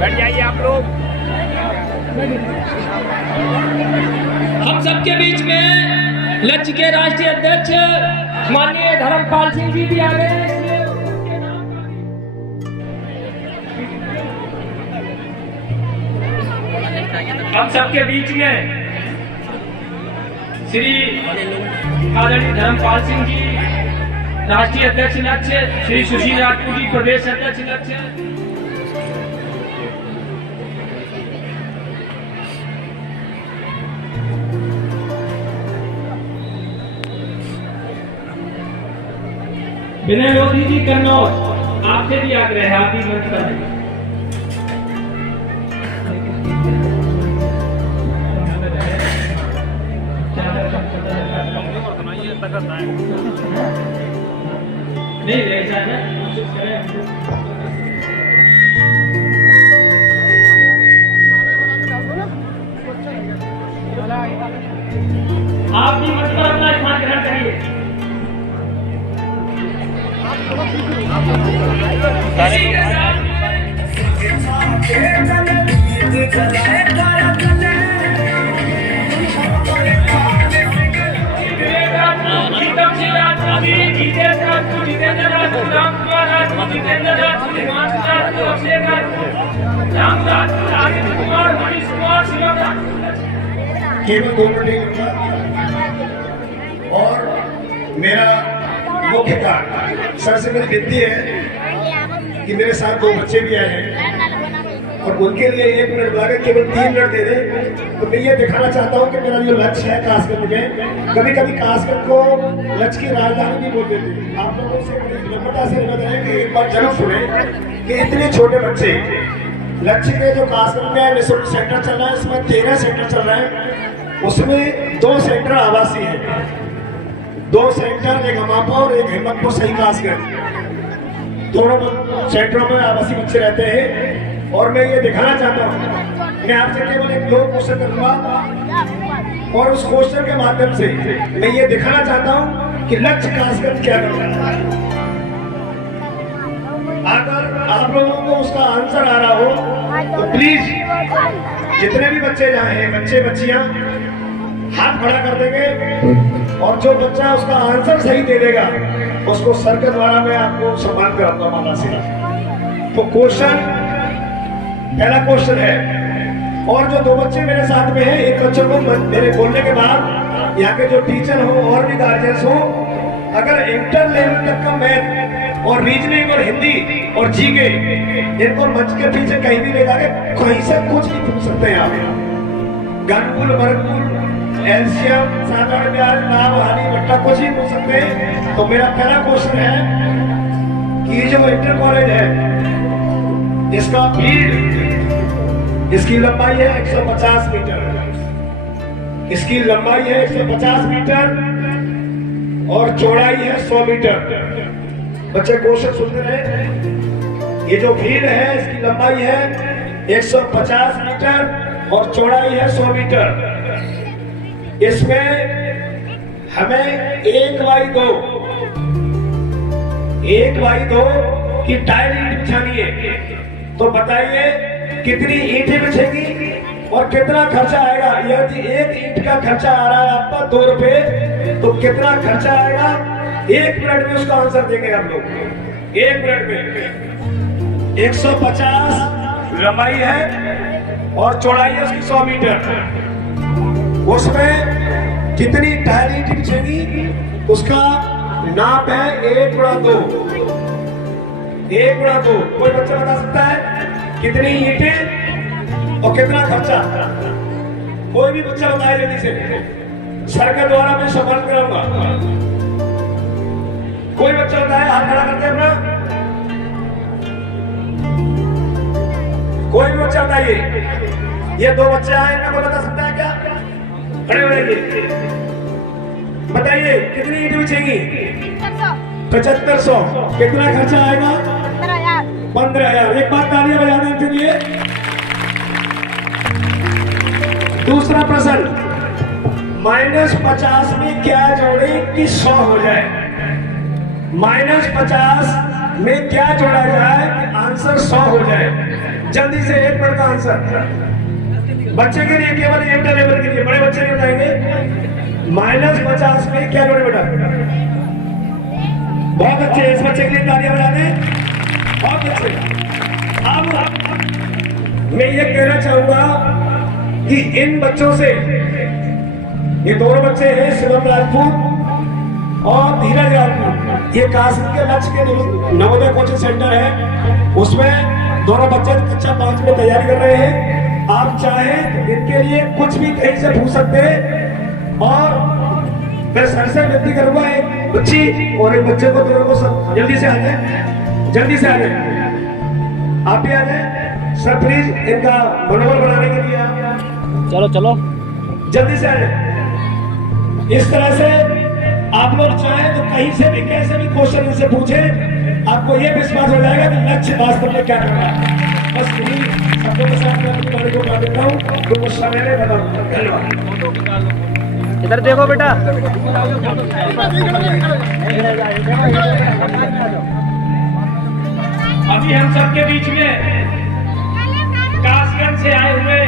बैठ जाइए आप लोग। हम सबके बीच में लक्ष्य के राष्ट्रीय अध्यक्ष माननीय धर्मपाल सिंह जी भी आ गए हैं। हम सबके बीच में श्री आदरणीय धर्मपाल सिंह जी राष्ट्रीय अध्यक्ष लक्ष्य, श्री सुशील राजपूत जी प्रदेश अध्यक्ष लक्ष्य, विनय लोधी जी कन्नौज, आपसे भी आग्रह है, आप भी मंच पर आइए। नहीं ऐसा है आप भी मंच पर अपना स्थान ग्रहण करिए। केवल 2 मिनट और मेरा मुख्य कार्य सर से मेरी विनती है कि मेरे साथ 2 बच्चे भी आए हैं और उनके लिए 1 मिनट लगा, केवल 3 मिनट दे दें। तो मैं ये दिखाना चाहता हूँ कि मेरा जो लक्ष्य है कासगंज में, कभी कभी कासगंज को लक्ष्य की राजधानी भी बोल देते हैं। आप लोगों से विनम्रता से निवेदन है कि एक बार जरूर सुने कि इतने छोटे बच्चे लक्ष्य के जो कासगंज में सेंटर चल रहा है, इसमें 13 सेंटर चल रहे हैं, उसमें 2 सेंटर आवासीय है, 2 सेंटर, एक हमापा और एक हिम्मतपुर सही कासगंज, दोनों सेंटरों में आवासीय बच्चे रहते हैं। और मैं ये दिखाना चाहता हूँ, मैं आपसे केवल एक 2 क्वेश्चन करूंगा और उस क्वेश्चन के माध्यम से मैं ये दिखाना चाहता हूँ कि लक्ष्य कासगंज क्या कर रहा है। अगर आप लोगों को उसका आंसर आ रहा हो तो प्लीज जितने भी बच्चे जहाँ हैं, बच्चे बच्चियां हाथ खड़ा कर देंगे और जो बच्चा उसका आंसर सही दे देगा उसको सर के द्वारा मैं आपको सम्मान कराऊंगा माला से। तो पहला क्वेश्चन है, और जो 2 बच्चे मेरे साथ में हैं, एक बच्चे को मेरे बोलने के बाद यहाँ के जो टीचर हो और भी गार्जियंस हो, अगर इंटर लेवल तक का मैथ और रीजनिंग और हिंदी और जीके इनको मंच के पीछे कहीं भी ले जाके कहीं से कुछ नहीं पूछ सकते हैं आप। घनकुल, वर्गमूल, एलसीएम, साधारण ब्याज, लाभ, हानि, घटा कुछ ही पूछ सकते हैं। तो मेरा पहला क्वेश्चन है कि ये जो इंटर कॉलेज है, इसका फील्ड, इसकी लंबाई है 150 मीटर, इसकी लंबाई है 150 मीटर और चौड़ाई है 100 मीटर। बच्चे क्वेश्चन सुनते रहे। ये जो भीड़ है इसकी लंबाई है 150 मीटर और चौड़ाई है 100 मीटर। इसमें हमें 1x2 की टाइल ईंट बिछानी है। तो बताइए कितनी ईंटें बिछेगी और कितना खर्चा आएगा। यदि एक ईंट का खर्चा आ रहा है आपका 2 रुपए, तो कितना खर्चा आएगा 1 मिनट में उसका आंसर देंगे हम लोग। 1 मिनट में 150 लंबाई है और चौड़ाई है उसकी 100 मीटर। उसमें कितनी टाइल ईंट बिछेगी उसका नाप है 1x2। 1x2 कोई बच्चा बता सकता है कितनी ईंटें और कितना खर्चा? कोई भी बच्चा बताए जल्दी से, सर के द्वारा मैं सफल कराऊंगा। कोई बच्चा बताए, हाथ खड़ा करते हैं अपना। कोई भी बच्चा बताइए। ये 2 बच्चे आए, इनमें कोई बता सकता है क्या? खड़े हो जाइए, बताइए कितनी ईंटें बिछेंगी? 7500। कितना खर्चा आएगा? 15,000। एक बार तालियां बजाने के लिए। दूसरा प्रश्न, -50 में क्या जोड़े कि 100 हो जाए? -50 में क्या जोड़ा जाए कि आंसर 100 हो जाए? जल्दी से 1 मिनट का आंसर। बच्चे के लिए केवल इंटर लेवल के लिए, बड़े बच्चे नहीं बताएंगे। -50 में क्या जोड़े बेटा? बहुत अच्छे, इस बच्चे के लिए तालियां बजा दें। बहुत अच्छे। अब मैं ये कहना चाहूंगा कि इन बच्चों से, ये दोनों बच्चे हैं शिवम राजपूत और धीरज राजपूत, ये काशी के लक्ष्य के नवोदय कोचिंग सेंटर है, उसमें दोनों बच्चे कक्षा 5 में तैयारी कर रहे हैं। आप चाहें तो इनके लिए कुछ भी कहीं से पूछ सकते हैं। और मैं सर से विनती करूंगा, एक बच्ची और एक बच्चे को, दोनों को जल्दी से आ जाए, जल्दी से आ जाए। आप भी आ जाए सर, प्लीज इनका मनोबल बनाने के लिए। चलो चलो जल्दी से आ जाए। इस तरह से आप लोग चाहें तो कहीं से भी कैसे भी क्वेश्चन इनसे पूछें, आपको ये विश्वास हो जाएगा कि लक्ष्य वास्तव में क्या करना है। बस यही शब्दों के साथ मैं अपनी बारी को बता देता हूँ, तो कुछ समय में बताऊंगा। धन्यवाद। इधर देखो बेटा। अभी हम सबके बीच में कासगंज से आए हुए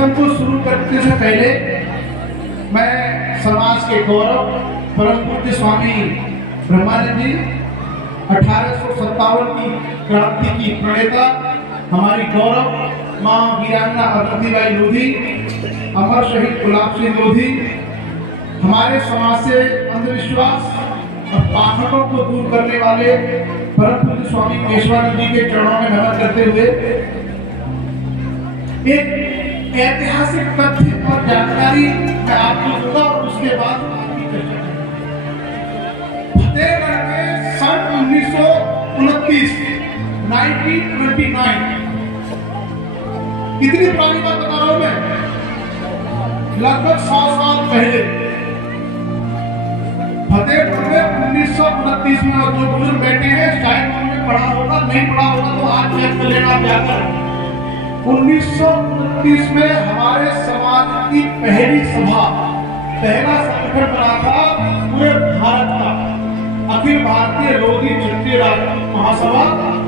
प्रसंग को शुरू करने से पहले मैं समाज के गौरव परम पूज्य स्वामी ब्रह्मानंद जी 1857 की क्रांति की प्रणेता, हमारी गौरव मां वीरांगना अवंतीबाई लोधी, अमर शहीद गुलाब सिंह लोधी, हमारे समाज से अंधविश्वास और पाखंडों को दूर करने वाले परम पूज्य स्वामी केशवानंद जी के चरणों में नमन करते हुए एक ऐतिहासिक तथ्य और जानकारी मैं आपको दूंगा और उसके बाद फतेहगढ़ में सन 1929 कितनी पुरानी बात बता रहा हूं मैं, लगभग 100 साल पहले फतेहगढ़ में 1929 में, और जो बुजुर्ग बैठे हैं शायद उन्होंने पढ़ा होगा, नहीं पढ़ा होगा तो आज चेक कर लेना जाकर। 1929 में हमारे समाज की पहली सभा, पहला संगठन बना था पूरे भारत का, अखिल भारतीय लोधी क्षत्रिय राजपूत महासभा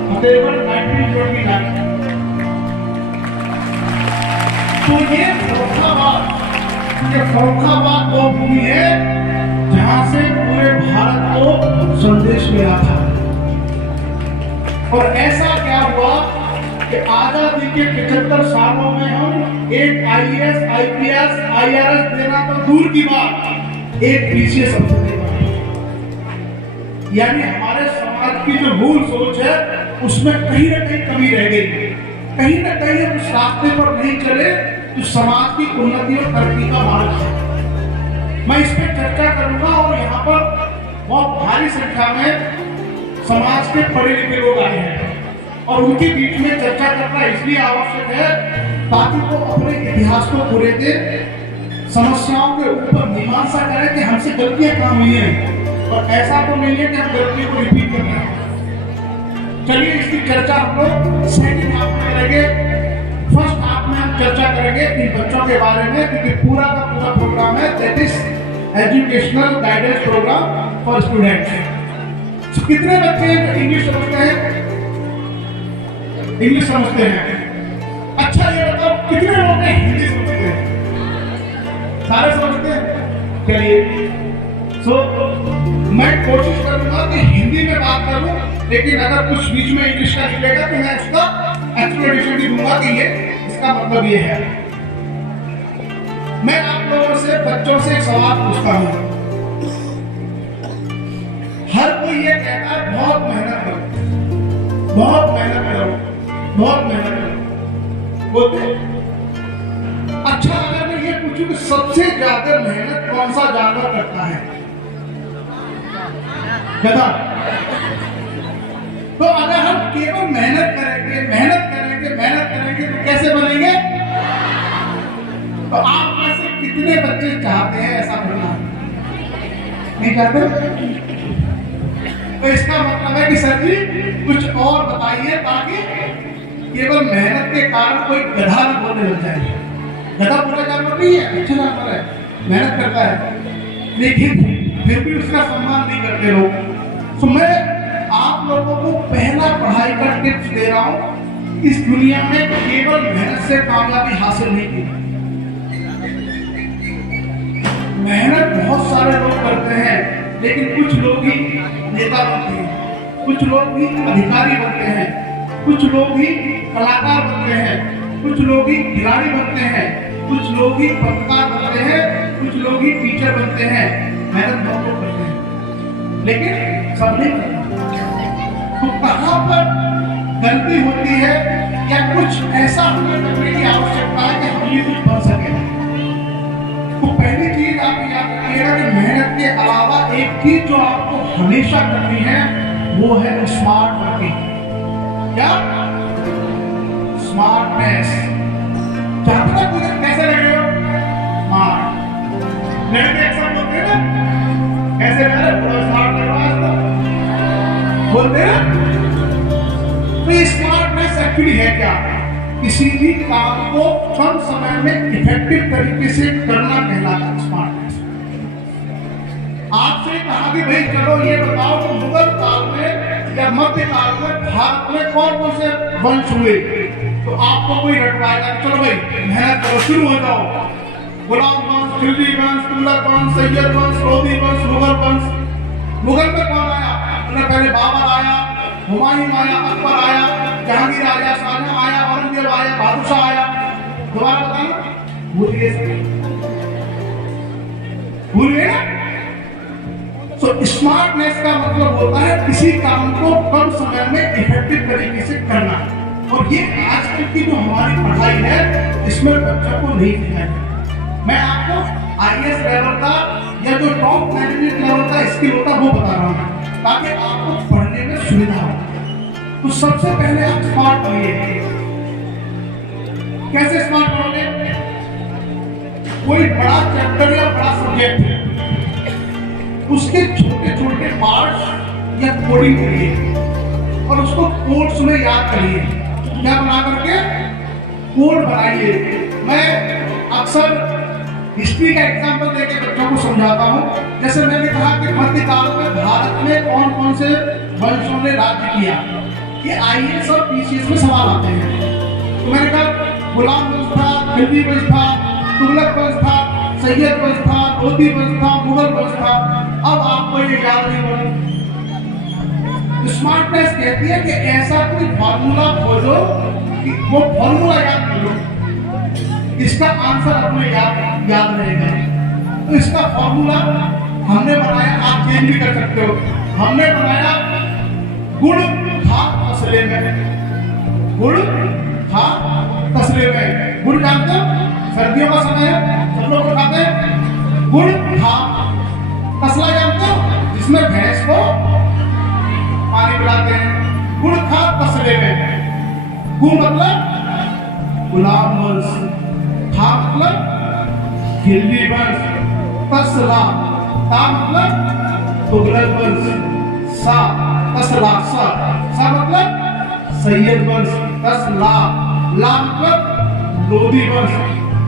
फतेहगढ़ 1929। तो ये फर्रुखाबाद वो भूमि है जहां से पूरे भारत को संदेश मिला था। और ऐसा क्या हुआ कि आजादी के 75 सालों में हम एक IAS, IPS, IRS देना तो दूर की बात, एक BCS अफसर देना, यानी हमारे समाज की जो मूल सोच है उसमें कहीं ना कहीं कमी रह गई, कहीं ना कहीं हम उस रास्ते पर नहीं चले तो समाज की उन्नति और तरक्की का मार्ग है। मैं इस पर चर्चा करूंगा और यहाँ पर बहुत भारी संख्या में समाज के पढ़े लिखे लोग आए हैं और उनके बीच में चर्चा करना इसलिए आवश्यक है ताकि वो अपने इतिहास को पूरे दे, समस्याओं के ऊपर मीमांसा करें कि हमसे गलतियां कहाँ हुई हैं, और ऐसा तो नहीं है कि हम गलती को रिपीट कर रहे हैं। चलिए इसकी चर्चा हम लोग सेकंड हाफ में करेंगे। फर्स्ट हाफ में हम चर्चा करेंगे इन बच्चों के बारे में, क्योंकि पूरा का पूरा प्रोग्राम है that is educational guidance program for students. कितने बच्चे इंग्लिश समझते हैं? इंग्लिश समझते हैं। अच्छा ये बताओ कितने लोग हिंदी समझते हैं? सारे समझते हैं। चलिए मैं कोशिश करूंगा कि हिंदी में बात करूं, लेकिन अगर कुछ बीच में इंग्लिश का निकलेगा तो मैं उसका एक्सप्लेनेशन भी दूंगा कि ये इसका मतलब ये है। मैं आप लोगों से, बच्चों से एक सवाल पूछता हूं। हर कोई ये कहता है बहुत मेहनत करो, बहुत मेहनत करो, बहुत मेहनत करो, बोलते। अच्छा अगर मैं ये पूछूं कि सबसे ज्यादा मेहनत कौन सा जानवर करता है? गधा। तो अगर हम केवल मेहनत करेंगे, मेहनत करेंगे, मेहनत करेंगे तो कैसे बनेंगे? तो आप में से कितने बच्चे चाहते हैं ऐसा बनना? नहीं चाहते? तो इसका मतलब है कि सर जी कुछ और बताइए ताकि केवल मेहनत के कारण कोई गधा न बोलने लग जाए। गधा बुरा जानवर नहीं है, अच्छा जानवर है, मेहनत करता है, लेकिन फिर भी उसका सम्मान नहीं करते लोग। तो मैं आप लोगों को पहला पढ़ाई का टिप्स दे रहा हूं। इस दुनिया में केवल मेहनत से कामयाबी हासिल नहीं की, मेहनत बहुत सारे लोग करते हैं, लेकिन कुछ लोग ही नेता बनते हैं, कुछ लोग ही अधिकारी बनते हैं, कुछ लोग ही कलाकार बनते हैं, कुछ लोग ही खिलाड़ी बनते हैं, कुछ लोग ही पत्रकार बनते हैं, कुछ लोग ही टीचर बनते हैं। मेहनत बहुत लोग करते हैं, लेकिन सब नहीं करते। तो कहां पर गलती होती है या कुछ ऐसा हमें करने की आवश्यकता है कि हम ये कुछ बन सके? तो पहली चीज आप याद रखिएगा कि मेहनत के अलावा एक चीज जो आपको हमेशा करनी है वो है स्मार्ट वर्किंग। क्या? स्मार्टनेस। चाहते ना कुछ कैसे लगे हो? स्मार्ट। लड़के अक्सर बोलते हैं ना, कैसे लग रहे हो? स्मार्ट लग रहा है बोलते हैं। तो ये स्मार्टनेस एक्चुअली है क्या? किसी भी काम को कम समय में इफेक्टिव तरीके से करना कहलाता है स्मार्टनेस। आपसे कहा कि भाई चलो ये बताओ कि मुगल काल में या मध्य काल में भारत में कौन कौन से वंश हुए? तो तो आपको कोई रटवाएगा, चलो भाई मेहनत करो, शुरू हो जाओ। गुलाम वंश, खिलजी वंश, तुगलक वंश, सैयद वंश, लोधी वंश, मुगल वंश। मुगल में कौन आया? उन्हें पहले बाबर आया, हुमायूं आया, अकबर आया, जहांगीर आया, शाहजहां आया, औरंगजेब आया, बहादुर शाह आया। दोबारा बताना, भूल गए? भूल गए ना? तो स्मार्टनेस का मतलब होता है किसी काम को कम समय में इफेक्टिव तरीके से करना। और ये आजकल की जो हमारी पढ़ाई है इसमें बच्चों को नहीं सिखाया। मैं आपको आईएएस लेवल का या जो टॉप मैनेजमेंट लेवल का स्किल होता है वो बता रहा हूँ ताकि आपको पढ़ने में सुविधा हो। तो सबसे पहले आप स्मार्ट बनिए। कैसे स्मार्ट बनोगे? कोई बड़ा चैप्टर या बड़ा सब्जेक्ट है, उसके छोटे छोटे पार्ट्स या कोडिंग करिए और उसको कोड्स में याद करिए। क्या बना करके? कोड बनाइए। मैं अक्सर हिस्ट्री का एग्जांपल देके बच्चों को समझाता हूँ। जैसे मैंने कहा कि मध्यकाल में भारत में कौन कौन से वंशों ने राज्य किया, ये आईएएस और पीसीएस में सवाल आते हैं। तो मैंने कहा गुलाम वंश था, खिलजी वंश था, तुगलक वंश था, सैयद वंश था, लोधी वंश था, मुगल वंश था। अब आपको ये याद नहीं बना। स्मार्टनेस कहती है कि ऐसा कोई फॉर्मूला खोजो कि वो फॉर्मूला याद कर लो, इसका आंसर अपने याद रहेगा। तो इसका फॉर्मूला हमने बनाया, आप चेंज भी कर सकते हो। हमने बनाया गुड़ था तसले में, गुड़ था तसले में। गुड़ जानते हो? सर्दियों का समय है, सब लोग खाते हैं। गुड़ था तसला जानते हो? जिसमें भैंस को पानी पिलाते हैं। गुड़ था तसले में। गु मतलब गुलाम वंश, था मतलब खिलजी वंश, तसला ता मतलब तुगलक वंश, सा तसला सा मतलब सैयद वंश, तसला ला मतलब लोधी वंश,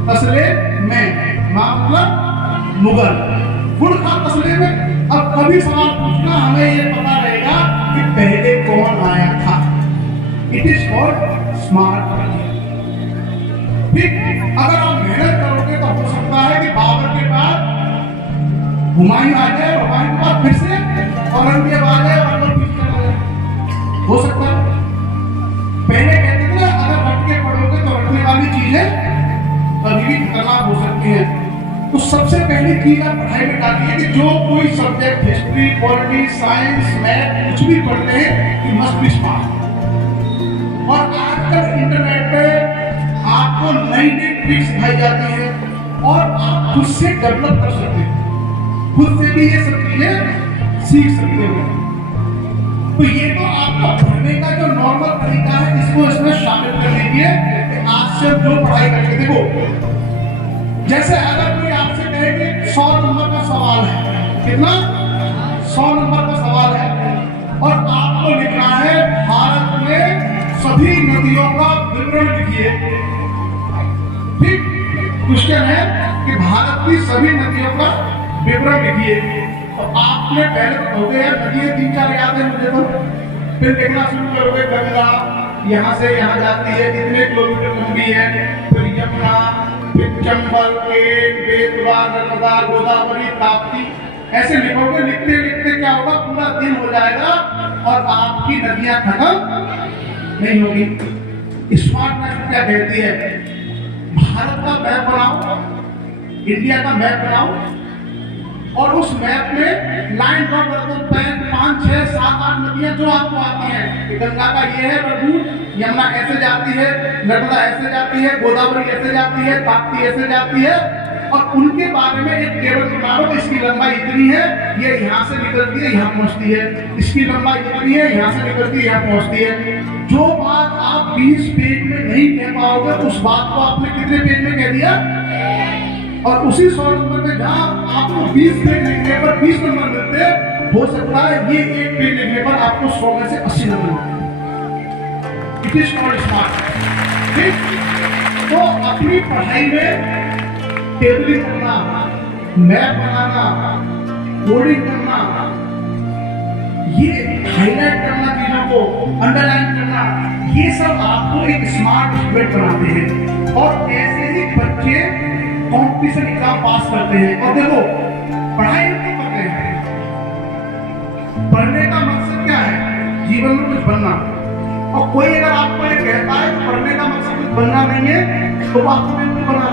तसले में मा मतलब मुगल। गुड़ था तसले में। अब कभी सवाल पूछना, हमें ये पता रहेगा कि पहले कौन आया था। It is called smart. ठीक, अगर आप मेहनत करोगे तो हो सकता है कि बाबर के बाद हुमायूं आ जाए, हुमायूं के बाद फिर से औरंगजेब आ जाए और फिर से आ जाए। हो सकता है। पहले कहते थे ना, अगर रट के पढ़ोगे तो रटने वाली चीजें कभी भी खतरनाक हो सकती है। तो सबसे पहली चीज आप पढ़ाई में डालिए कि जो कोई subject history, politics, science, math कुछ भी पढ़ते हैं, यू मस्ट बी स्मार्ट। और आजकल इंटरनेट पे आपको नई नई ट्रिक्स सिखाई जाती है और आप खुद से डेवलप कर सकते हो, खुद से भी ये सब चीजें सीख सकते हो। तो ये तो आपका पढ़ने का जो नॉर्मल तरीका है, इसको इसमें शामिल कर लीजिए कि आज से जो पढ़ाई करके देखो। जैसे अगर कोई आपसे कहे कि 100 नंबर का सवाल है, कितना? 100 नंबर का सवाल है और आपको लिखना है भारत में सभी नदियों का विवरण लिखिए। ठीक, क्वेश्चन है कि भारत की सभी नदियों का विवरण लिखिए। तो आपने पहले तो हो गया नदियां 3-4 याद है मुझे, तो फिर लिखना शुरू करोगे गंगा यहाँ से यहाँ जाती है, इतने किलोमीटर लंबी है, फिर यमुना, फिर चंबल, केन, बेतवा, नर्मदा, गोदावरी, ताप्ती, ऐसे लिखोगे। लिखते लिखते क्या होगा, पूरा दिन हो जाएगा और आपकी नदियां खत्म नहीं होगी। स्मार्टनेस क्या कहती है? भारत का मैप बनाओ, इंडिया का मैप बनाओ और उस मैप में लाइन ड्रॉ कर दो। 5, 6, 7, 8 नदियां जो आपको आती हैं। गंगा का ये है रूट, यमुना ऐसे जाती है, नर्मदा ऐसे जाती है, गोदावरी ऐसे जाती है, ताप्ती ऐसे जाती है। और उनके बारे में एक टेबल बना लो। इसकी लंबाई इतनी है, ये यहाँ से निकलती है यहाँ पहुँचती है, इसकी लंबाई इतनी है, यहाँ से निकलती है यहाँ पहुँचती है। जो बात आप 20 पेज में नहीं कह पाओगे, उस बात को आपने कितने पेज में कह दिया? और उसी 100 नंबर में जहाँ आपको 20 पेज लिखने पर 20 नंबर मिलते, हो सकता है ये एक पेज लिखने पर आपको 100 में से 80 नंबर मिलते। It is called smart. ठीक, तो अपनी पढ़ाई में टेबलिंग करना, मैप बनाना, कोडिंग करना, ये हाईलाइट करना चीजों को अंडरलाइन करना, ये सब आपको एक स्मार्ट स्टूडेंट बनाते हैं। और ऐसे ही बच्चे कॉम्पिटिशन एग्जाम पास करते हैं। और देखो, पढ़ाई क्यों करते हैं? पढ़ने का मकसद क्या है? जीवन में कुछ बनना। और कोई अगर आपको ये कहता है कि पढ़ने का मकसद कुछ बनना नहीं है, तो आपको नहीं कुछ बना।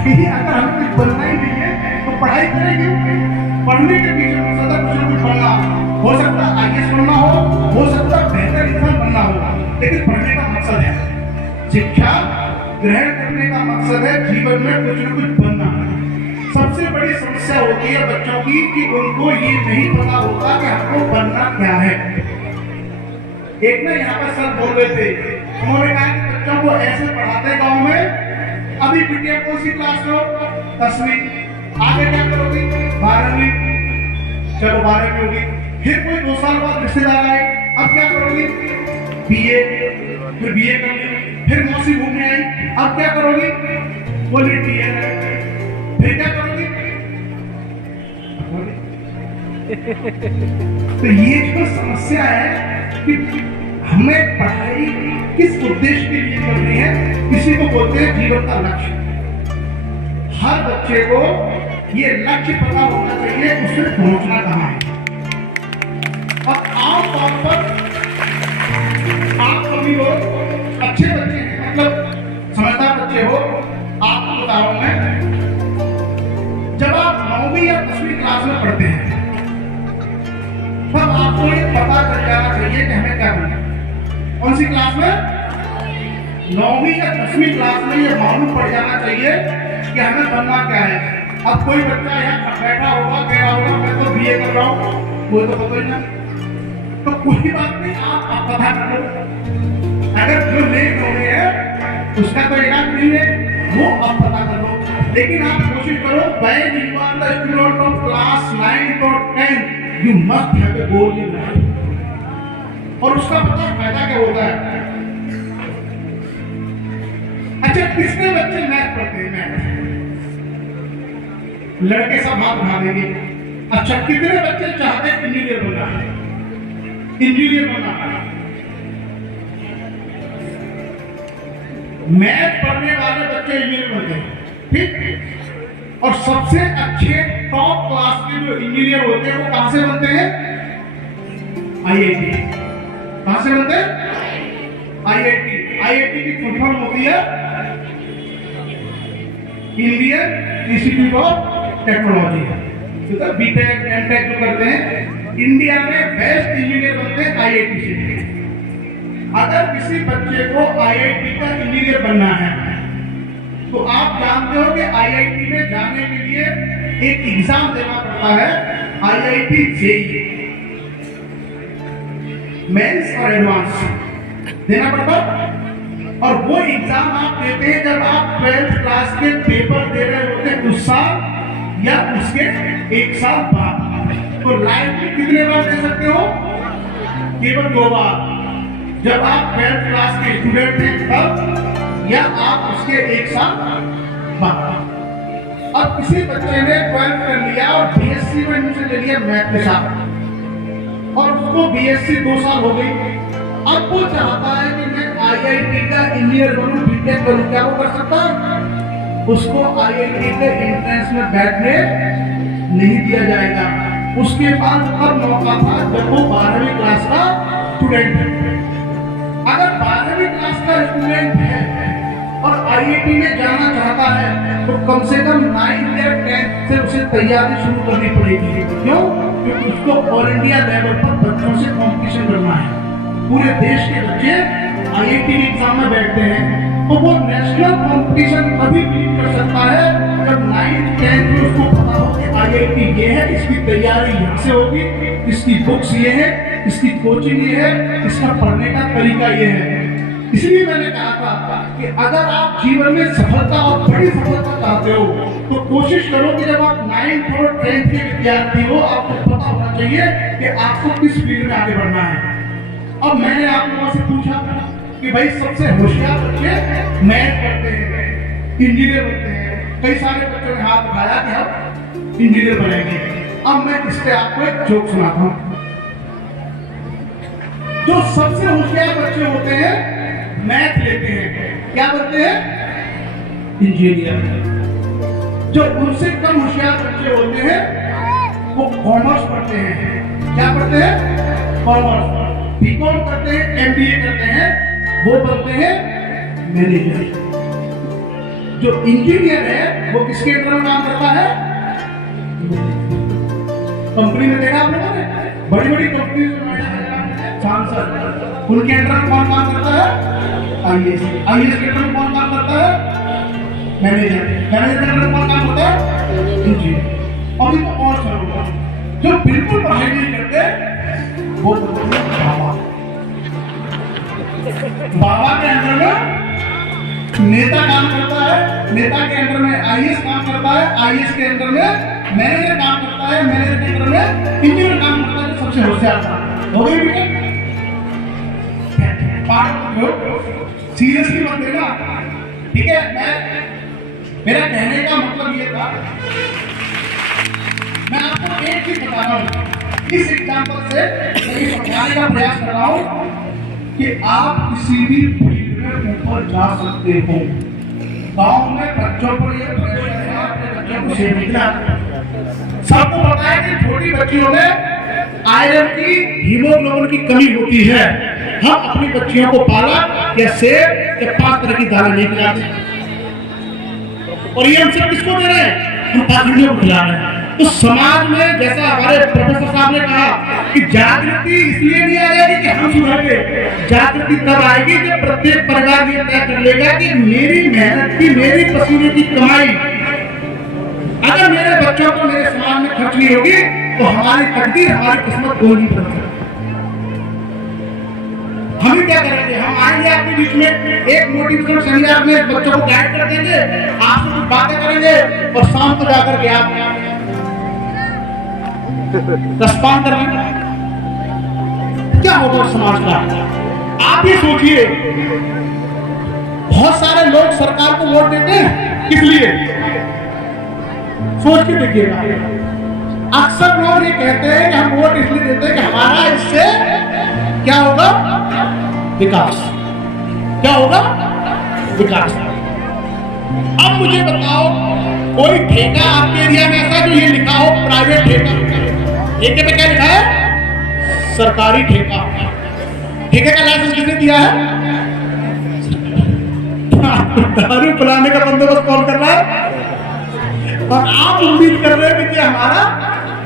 अगर हमें कुछ बनना ही नहीं है तो पढ़ाई करेंगे। पढ़ने के पीछे मकसद है कुछ ना कुछ बनना। हो सकता है आईएएस बनना हो सकता है बेहतर इंसान बनना हो, लेकिन पढ़ने का मकसद है। शिक्षा ग्रहण करने का मकसद है जीवन में कुछ न कुछ बनना। सबसे बड़ी समस्या होती है बच्चों की कि उनको ये नहीं पता होता कि हमको बनना क्या है। एक ना यहाँ पर सर बोल रहे थे, उन्होंने कहा कि बच्चों को ऐसे पढ़ाते गाँव में, अभी बिटिया कौन सी क्लास में हो? 10वीं। आगे क्या करोगी? 12वीं। चलो 12वीं होगी, फिर कोई 2 साल बाद रिश्तेदार आए, अब क्या करोगी? बीए। फिर बीए करोगी, फिर मौसी घूमने आई, अब क्या करोगी? बोली टीए। फिर क्या करोगी? तो ये जो समस्या है कि हमें पढ़ाई किस उद्देश्य के लिए करनी है, किसी को बोलते हैं जीवन का लक्ष्य। हर बच्चे को ये लक्ष्य पता होना चाहिए, उससे पहुंचना कहाँ है। और आमतौर पर आप सभी लोग अच्छे बच्चे हैं, मतलब समझदार बच्चे हो। आपको बता रहा हूं मैं, जब आप 9वीं या 10वीं क्लास में पढ़ते हैं, तब आपको ये पता चल जाना चाहिए कि हमें क्या करना है। कौन सी क्लास में? 9वीं या 10वीं क्लास में ये मालूम पड़ जाना चाहिए कि हमें बनना क्या है। अब कोई बच्चा यहाँ बैठा होगा, कह रहा होगा मैं तो बीए कर रहा हूँ, वो तो पता ही ना, तो कोई बात नहीं, आप पता कर लो। अगर जो लेट हो गए हैं उसका तो इलाज नहीं है, वो अब पता कर लो। लेकिन आप कोशिश करो, when you are the student of class 9 or 10, you must have a goal in life। और उसका पता फायदा क्या होता है? अच्छा, कितने बच्चे मैथ पढ़ते हैं? मैथ लड़के सब हाथ उठा देंगे। अच्छा, कितने बच्चे चाहते हैं इंजीनियर बनना? इंजीनियर बनना। मैथ पढ़ने वाले बच्चे इंजीनियर बनते हैं, ठीक। और सबसे अच्छे टॉप क्लास के जो इंजीनियर होते हैं वो कहां से बनते हैं? आईआईटी। कहां से बनते हैं? आईआईटी। आईआईटी की फुल फॉर्म होती है इंडियन इंस्टीट्यूट ऑफ टेक्नोलॉजी। तो बीटेक एमटेक जो करते हैं, इंडिया में बेस्ट इंजीनियर बनते हैं आईआईटी से। अगर किसी बच्चे को आईआईटी का इंजीनियर बनना है तो आप जानते हो कि आईआईटी में जाने के लिए एक एग्जाम देना पड़ता है, आईआईटी जेईई, मेंस और एडवांस देना पड़ता। और वो एग्जाम आप देते हैं जब आप 12th क्लास के पेपर दे रहे होते हैं उस साल या उसके 1 साल बाद। तो लाइफ में कितने बार दे सकते हो? केवल 2 बार। जब आप 12th क्लास के स्टूडेंट हैं तब, या आप उसके 1 साल बाद। अब किसी बच्चे ने 12th कर लिया और बीएससी में एडमिशन ले लिया मैथ के साथ, और उसको बीएससी 2 साल हो गई। अब वो चाहता है कि मैं आईआईटी का इंजीनियर बनूं, बीटेक करूं, क्या वो कर सकता है? उसको आईआईटी के एंट्रेंस में बैठने नहीं दिया जाएगा। उसके पास तब मौका था जब वो 12वीं क्लास का स्टूडेंट है। अगर 12वीं क्लास का स्टूडेंट है और आईआईटी में जाना चाहता है तो कम से कम 9th या 10th से उसे तैयारी शुरू करनी पड़ेगी। क्यों? क्योंकि उसको ऑल इंडिया लेवल पर बच्चों से कॉम्पिटिशन करना है। पूरे देश के बच्चे आईआईटी के एग्जाम में बैठते हैं, तो वो नेशनल कंपटीशन तभी बीट कर सकता है जब 9th 10th में उसको पता हो कि आईआईटी ये है, इसकी तैयारी यहाँ से होगी, इसकी बुक्स ये है, इसकी कोचिंग ये है, इसका पढ़ने का तरीका ये है। इसलिए मैंने कहा था कि अगर आप जीवन में सफलता और बड़ी सफलता चाहते हो तो कोशिश करो कि जब आप 9th और 10th के विद्यार्थी हो, आपको पता होना चाहिए कि आपको किस फील्ड में आगे बढ़ना है। अब मैंने आप लोगों से पूछा कि भाई सबसे होशियार बच्चे मैथ पढ़ते हैं, इंजीनियर बनते हैं। कई सारे बच्चों ने हाथ उठाया कि हम इंजीनियर बनेंगे। अब मैं इस पे आपको एक जोक सुनाता हूँ। जो सबसे होशियार बच्चे होते हैं मैथ लेते हैं, क्या बनते हैं? इंजीनियर। जो उनसे कम होशियार बच्चे होते हैं वो कॉमर्स पढ़ते हैं। क्या पढ़ते हैं? कॉमर्स। बीकॉम करते हैं, एमबीए करते हैं, वो बनते हैं मैनेजर। जो इंजीनियर है वो किसके अंदर में काम करता है? कंपनी में देखा आप लोगों ने, बड़ी बड़ी कंपनी सांसद, उनके अंदर में कौन काम करता है? आईएएस। आईएएस के अंदर में कौन काम करता है? मैनेजर। मैनेजर के अंदर में कौन काम करता है? इंजीनियर। अभी तो और चलूंगा, जो बिल्कुल पढ़ाई नहीं करते वो बाबा। बाबा के अंदर में नेता काम करता है, नेता के अंदर में आईएएस काम करता है, आईएएस के अंदर में मैनेजर काम करता है, मैनेजर के अंदर में इंजीनियर काम करता है। सबसे होशियार था हो गई बेटा। सीरियसली मत लेना, ठीक है? मेरा कहने का मतलब ये था, मैं आपको एक चीज बता रहा हूँ, इस एग्जाम्पल से मैं समझाने का प्रयास कर रहा हूँ कि आप किसी भी फील्ड में ऊपर जा सकते हो। गांव में बच्चों को ये प्रेशर है, अपने बच्चों को सेव निकला। सबको पता है कि छोटी बच्चियों में आयरन की, हीमोग्लोबिन की कमी होती है। हम अपनी बच्चियों को पालक या सेब या 5 तरह की दालें नहीं खिलाते, और ये हम सब किसको दे रहे हैं? हम पाखंडियों को खिला रहे हैं। तो समाज में जैसा हमारे प्रोफेसर साहब ने कहा कि जागृति इसलिए नहीं आ जाएगी कि हम सुधरेंगे, जागृति तब आएगी जब प्रत्येक परिवार ये तय कर लेगा कि मेरी मेहनत की, मेरी पसीने की कमाई अगर मेरे बच्चों को मेरे समाज में खर्च नहीं होगी तो हमारी तकदीर, हमारी किस्मत कोई नहीं बदल सकती। हम क्या करेंगे? हम आएंगे आपके बीच में, एक मोटिवेशनल सेमिनार में बच्चों को गाइड कर देंगे, आपसे कुछ बातें करेंगे, और शाम को जाकर के आप रेस्पॉन्ड कर लेंगे। क्या होगा समाज का? आप ही सोचिए। बहुत सारे लोग सरकार को वोट देते हैं, किस लिए? सोच के देखिएगा। अक्सर लोग ये कहते हैं कि हम वोट इसलिए देते हैं कि हमारा इससे क्या होगा? विकास। क्या होगा? विकास। अब मुझे बताओ, कोई ठेका आपके एरिया में ऐसा जो ये लिखा हो प्राइवेट ठेका? ठेके पे क्या लिखा है? सरकारी ठेका। ठेके का लाइसेंस किसने दिया है? दारू पिलाने का बंदोबस्त कौन कर रहा है? और आप उम्मीद कर रहे हैं कि हमारा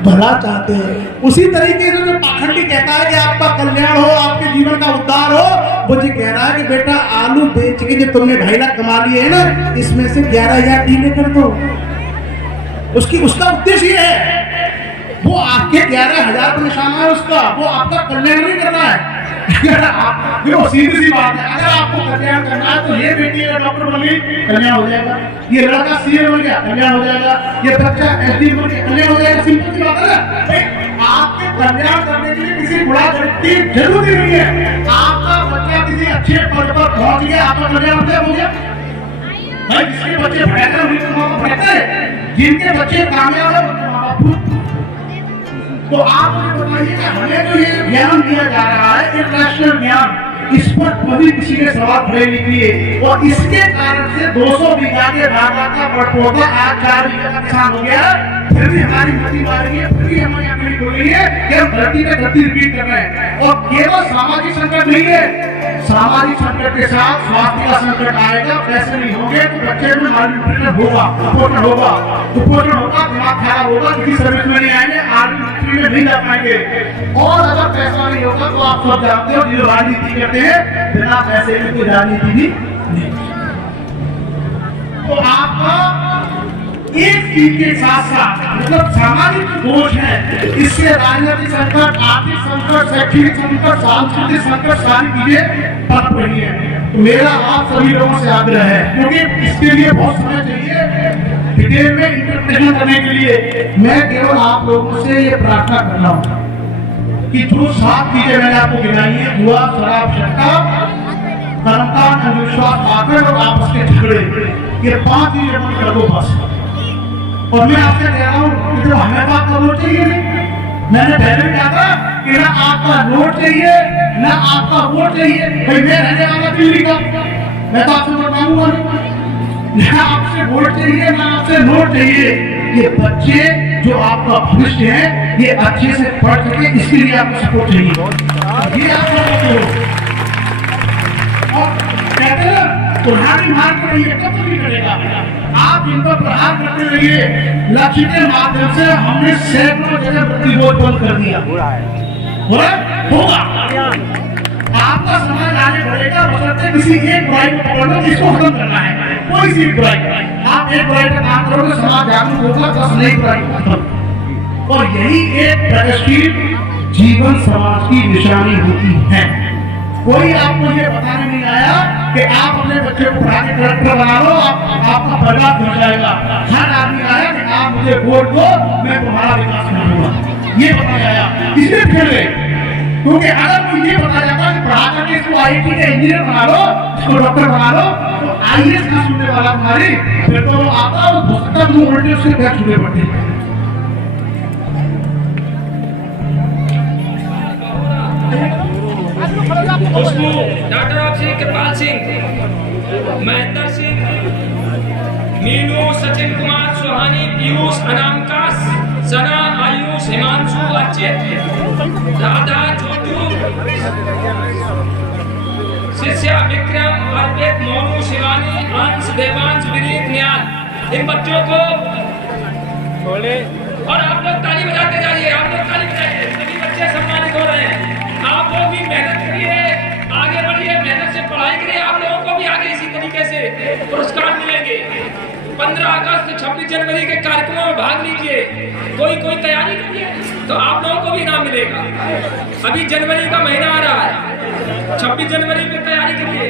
भला चाहते हैं। उसी तरीके से जो पाखंडी कहता है कि आपका कल्याण हो, आपके जीवन का उद्धार हो, वो जी कह रहा है कि बेटा आलू बेच के जो तुमने 2.5 लाख कमा लिए है ना, इसमें से 11,000 टीले कर दो। उसका उद्देश्य ये है, वो आपके 11,000 पर निशाना है उसका, वो आपका कल्याण नहीं कर रहा है। देखो सीधी सी बात है, अगर आपको कल्याण करना है तो ये बेटी अगर डॉक्टर बन गई कल्याण हो जाएगा, ये लड़का सीए बन गया कल्याण हो जाएगा, ये बच्चा एसडी बन गया कल्याण हो जाएगा। सिंपल सी बात है ना। आपके कल्याण करने के लिए किसी बुढ़ा व्यक्ति जरूरी नहीं है। आपका बच्चा किसी अच्छे पद पर पहुंच गया, आपका कल्याण हो गया। भाई जिसके बच्चे बेहतर उनके माँ बाप बेहतर है, जिनके बच्चे कामयाब है उनके माँ बाप। तो आप मुझे बताइए कि हमें जो ये ज्ञान दिया जा रहा है, इंटरनेशनल ज्ञान, इस पर कभी किसी ने सवाल खड़े नहीं किए, और इसके कारण से 200 बीघा के बागा का पौधा आज 4 बीघा का किसान हो गया। फिर भी हमारी मती मार रही है, फिर भी हमारी अकली बोल रही है कि हम धरती पे धरती रिपीट कर रहे हैं। और केवल सामाजिक संकट नहीं है, सामाजिक संकट के साथ स्वास्थ्य का संकट आएगा। पैसे नहीं होंगे तो बच्चे में मालन्यूट्रिशन होगा, कुपोषण होगा, दिमाग खराब होगा, किसी सर्विस में नहीं आएंगे, आर्मी में नहीं जा पाएंगे। और अगर पैसा नहीं होगा तो आप सब जानते हो जो राजनीति करते हैं, बिना पैसे की कोई राजनीति भी नहीं। तो आपका एक चीज के साथ साथ मतलब सामाजिक दोष है, इससे राजनीतिक संकट, आर्थिक संकट, शैक्षणिक संकट, सांस्कृतिक संकट, सारी चीजें पनप रही है। तो मेरा आप सभी लोगों से आग्रह है, क्योंकि इसके लिए बहुत समय चाहिए डिटेल में इंटरप्रिटेशन करने के लिए। मैं केवल आप लोगों से ये प्रार्थना कर रहा हूँ कि जो 7 चीजें मैंने आपको गिनाई है, जुआ, शराब, शक्का, कर्मकांड, अंधविश्वास, पाखंड और आपस के झगड़े, ये 5 चीजें बंद कर दो बस। और मैं आपसे कह रहा हूँ कि जो हमें बात करना चाहिए, मैंने पहले भी कहा था कि ना आपका नोट चाहिए ना आपका वोट चाहिए। भाई मैं रहने वाला दिल्ली का, मैं तो आपसे वोट मांगूंगा नहीं। ना आपसे वोट चाहिए ना आपसे नोट चाहिए। ये बच्चे जो आपका भविष्य है ये अच्छे से पढ़ सके, इसके लिए आपको सपोर्ट चाहिए। ये आप लोगों को और कहते हैं प्रहार मारते रहिए, कब तक नहीं करेगा। आप इन पर प्रहार करते रहिए। लक्ष्य के माध्यम से हमने सैकड़ों जगह प्रतिरोध बंद कर दिया। होगा आपका समाज आगे बढ़ेगा, बशर्ते किसी एक बुराई को पकड़ लो, इसको खत्म करना है। कोई सी बुराई, आप एक बुराई का काम करोगे समाज जागरूक होगा, 10 नई बुराई खत्म। और यही एक प्रगतिशील जीवन समाज की निशानी होती है। कोई आपको ये बताने नहीं आया कि आप अपने बच्चे को पढ़ा के कलेक्टर बना लो, आपका बर्बाद हो जाएगा। हर आदमी आया कि आप मुझे वोट दो, मैं तुम्हारा विकास करूंगा, ये बताया आया। इसलिए फिर क्योंकि अगर कोई ये बताया जाता कि पढ़ा करके इसको IIT का इंजीनियर बना लो, इसको डॉक्टर बना लो, तो IAS का सुनने वाला तुम्हारी फिर तो वो आता और हो सकता है उल्टे उसके घर छूटे पड़ते। खुशबू, डॉक्टर ऑफ सिंह, कृपाल सिंह, महेंद्र सिंह, मीनू, सचिन कुमार, सुहानी, पीयूष, अनामिकास, सना, आयुष, हिमांशु, अचित, राधा, छोटू, शिष्या, विक्रम, अर्पित, मोनू, शिवानी, अंश, देवांश, विनीत, न्याल, इन बच्चों को और आप लोग ताली बजाते जाइए, आप लोग ताली बजाइए। सभी बच्चे सम्मानित हो रहे हैं। आप लोग भी मेहनत करिए, आगे बढ़िए, मेहनत से पढ़ाई करिए। आप लोगों को भी आगे इसी तरीके से पुरस्कार मिलेंगे। 15 अगस्त 26 जनवरी के कार्यक्रमों में भाग लीजिए। कोई तैयारी करिए तो आप लोगों को भी इनाम मिलेगा। अभी जनवरी का महीना आ रहा है, 26 जनवरी में तैयारी करिए।